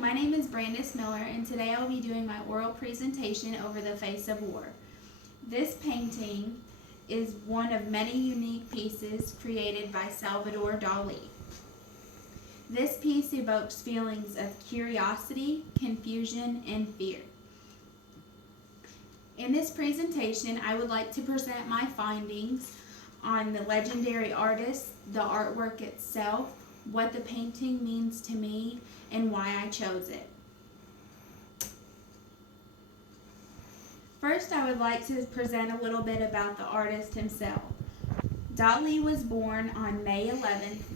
my name is Brandis Miller, and today I'll be doing my oral presentation over The Face of War. This painting is one of many unique pieces created by Salvador Dali. This piece evokes feelings of curiosity, confusion, and fear. In this presentation, I would like to present my findings on the legendary artist, the artwork itself, what the painting means to me, and why I chose it. First, I would like to present a little bit about the artist himself. Dali was born on May 11,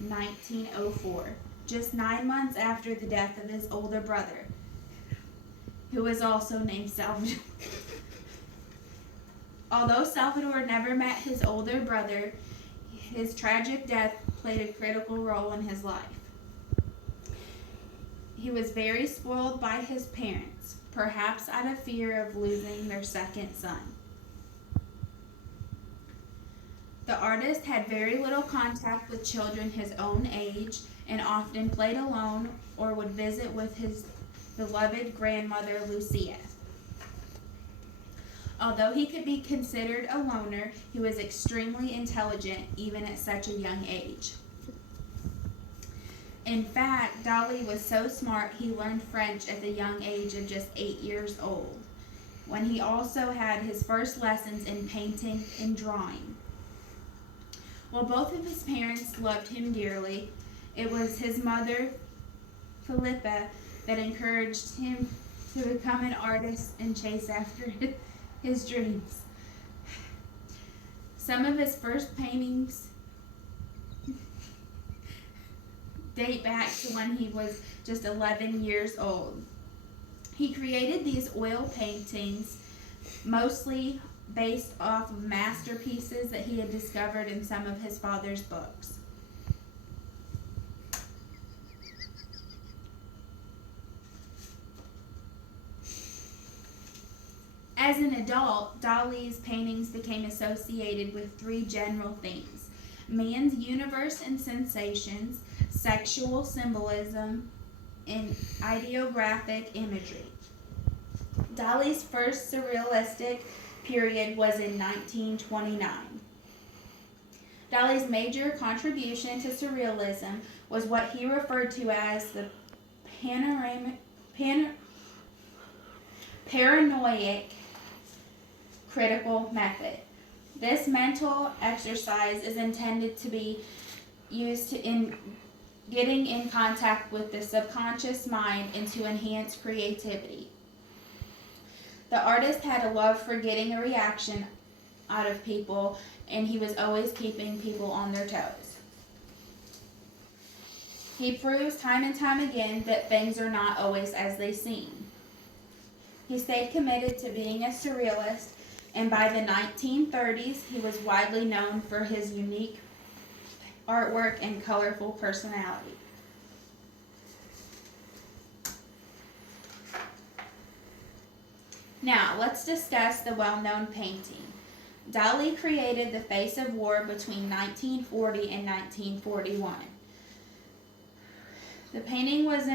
1904, just 9 months after the death of his older brother, who was also named Salvador. Although Salvador never met his older brother, his tragic death played a critical role in his life. He was very spoiled by his parents, perhaps out of fear of losing their second son. The artist had very little contact with children his own age and often played alone or would visit with his beloved grandmother, Lucia. Although he could be considered a loner, he was extremely intelligent even at such a young age. In fact, Dali was so smart he learned French at the young age of just 8 years old, when he also had his first lessons in painting and drawing. While both of his parents loved him dearly, it was his mother, Philippa, that encouraged him to become an artist and chase after his dreams. Some of his first paintings date back to when he was just 11 years old. He created these oil paintings mostly based off of masterpieces that he had discovered in some of his father's books. As an adult, Dali's paintings became associated with 3 general themes: man's universe and sensations, sexual symbolism, and ideographic imagery. Dali's first surrealistic period was in 1929. Dali's major contribution to surrealism was what he referred to as the paranoid critical method. This mental exercise is intended to be used in getting in contact with the subconscious mind and to enhance creativity. The artist had a love for getting a reaction out of people, and he was always keeping people on their toes. He proves time and time again that things are not always as they seem. He stayed committed to being a surrealist, and by the 1930s, he was widely known for his unique artwork and colorful personality. Now, let's discuss the well-known painting. Dali created The Face of War between 1940 and 1941. The painting was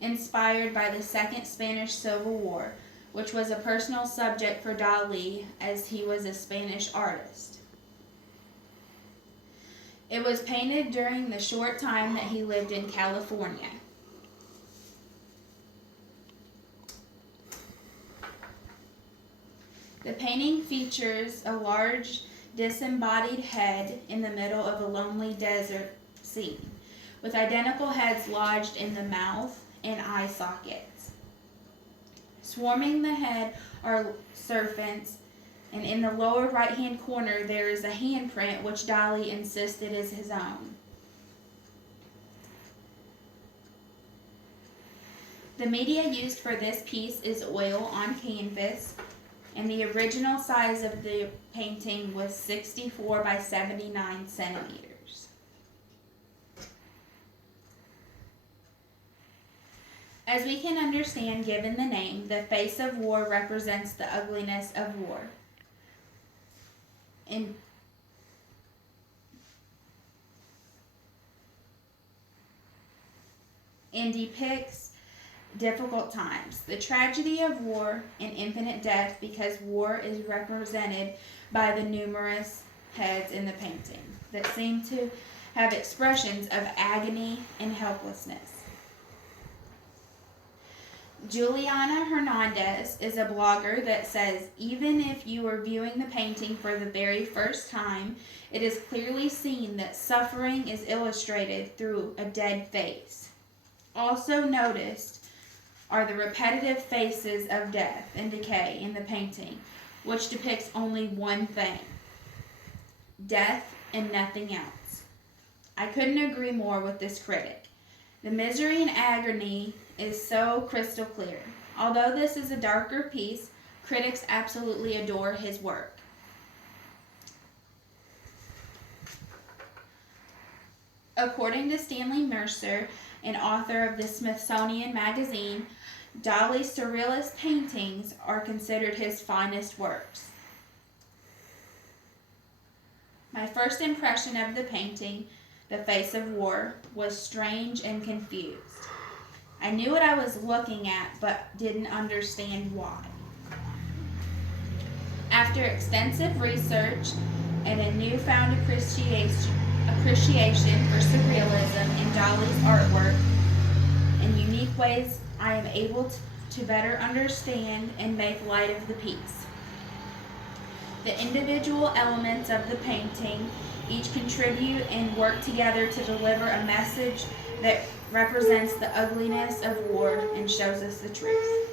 inspired by the Second Spanish Civil War, which was a personal subject for Dali as he was a Spanish artist. It was painted during the short time that he lived in California. The painting features a large disembodied head in the middle of a lonely desert scene, with identical heads lodged in the mouth and eye sockets. Swarming the head are serpents, and in the lower right-hand corner there is a handprint which Dali insisted is his own. The media used for this piece is oil on canvas, and the original size of the painting was 64 by 79 centimeters. As we can understand, given the name, the face of war represents the ugliness of war. And depicts difficult times, the tragedy of war and infinite death, because war is represented by the numerous heads in the painting that seem to have expressions of agony and helplessness. Juliana Hernandez is a blogger that says, even if you are viewing the painting for the very first time, it is clearly seen that suffering is illustrated through a dead face. Also noticed are the repetitive faces of death and decay in the painting, which depicts only one thing: death and nothing else. I couldn't agree more with this critic. The misery and agony is so crystal clear. Although this is a darker piece, critics absolutely adore his work. According to Stanley Mercer, an author of the Smithsonian Magazine, Dali's surrealist paintings are considered his finest works. My first impression of the painting, The Face of War, was strange and confused. I knew what I was looking at, but didn't understand why. After extensive research and a newfound appreciation for surrealism in Dali's artwork, in unique ways I am able to better understand and make light of the piece. The individual elements of the painting each contribute and work together to deliver a message that represents the ugliness of war and shows us the truth.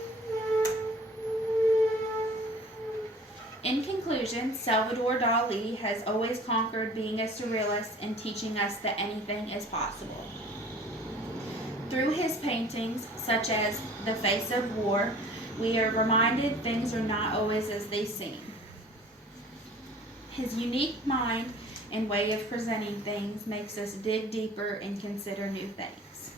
In conclusion, Salvador Dali has always conquered being a surrealist and teaching us that anything is possible. Through his paintings, such as The Face of War, we are reminded things are not always as they seem. His unique mind and way of presenting things makes us dig deeper and consider new things.